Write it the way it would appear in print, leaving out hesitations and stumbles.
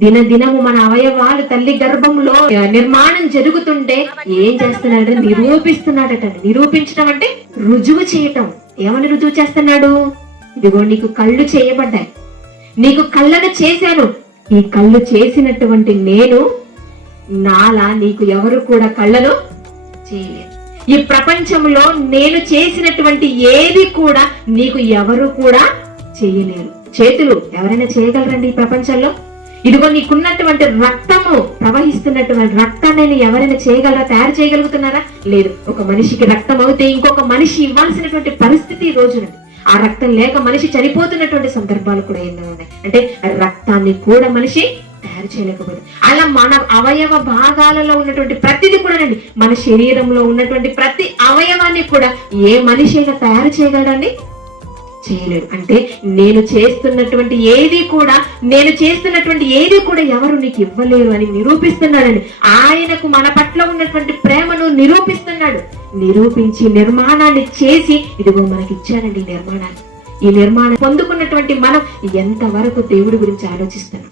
దినదినము మన అవయవాలు తల్లి గర్భంలో నిర్మాణం జరుగుతుంటే ఏం చేస్తున్నాడు? నిరూపిస్తున్నాడట. నిరూపించడం అంటే రుజువు చేయటం. ఏమని రుజువు చేస్తున్నాడు? ఇదిగో నీకు కళ్ళు చేయబడ్డాయి, నీకు కళ్ళను చేశాను. ఈ కళ్ళు చేసినటువంటి నేను నాలా నీకు ఎవరు కూడా కళ్ళను చేయలేరు. ఈ ప్రపంచంలో నేను చేసినటువంటి ఏది కూడా నీకు ఎవరు కూడా చేయలేరు. చేతులు ఎవరైనా చేయగలరండి ఈ ప్రపంచంలో? ఇదిగో నీకున్నటువంటి రక్తము ప్రవహిస్తున్నటువంటి రక్తాన్ని ఎవరైనా చేయగలరా? తయారు చేయగలుగుతున్నారా? లేదు. ఒక మనిషికి రక్తం అవుతే ఇంకొక మనిషి ఇవ్వాల్సినటువంటి పరిస్థితి ఈ రోజున. ఆ రక్తం లేక మనిషి చనిపోతున్నటువంటి సందర్భాలు కూడా ఎన్నో ఉన్నాయి. అంటే రక్తాన్ని కూడా మనిషి తయారు చేయలేకపోతుంది. అలా మన అవయవ భాగాలలో ఉన్నటువంటి ప్రతిది కూడానండి, మన శరీరంలో ఉన్నటువంటి ప్రతి అవయవాన్ని కూడా ఏ మనిషి అయినా తయారు చేయగలడండి? చేయలేడు. అంటే నేను చేస్తున్నటువంటి ఏది కూడా ఎవరు నీకు ఇవ్వలేరు అని నిరూపిస్తున్నాడని. ఆయనకు మన పట్ల ఉన్నటువంటి ప్రేమను నిరూపిస్తున్నాడు. నిరూపించి నిర్మాణాన్ని చేసి ఇదిగో మనకి ఇచ్చాడండి ఈ నిర్మాణాన్ని. ఈ నిర్మాణం పొందుకున్నటువంటి మనం ఎంతవరకు దేవుడి గురించి ఆలోచిస్తున్నాం?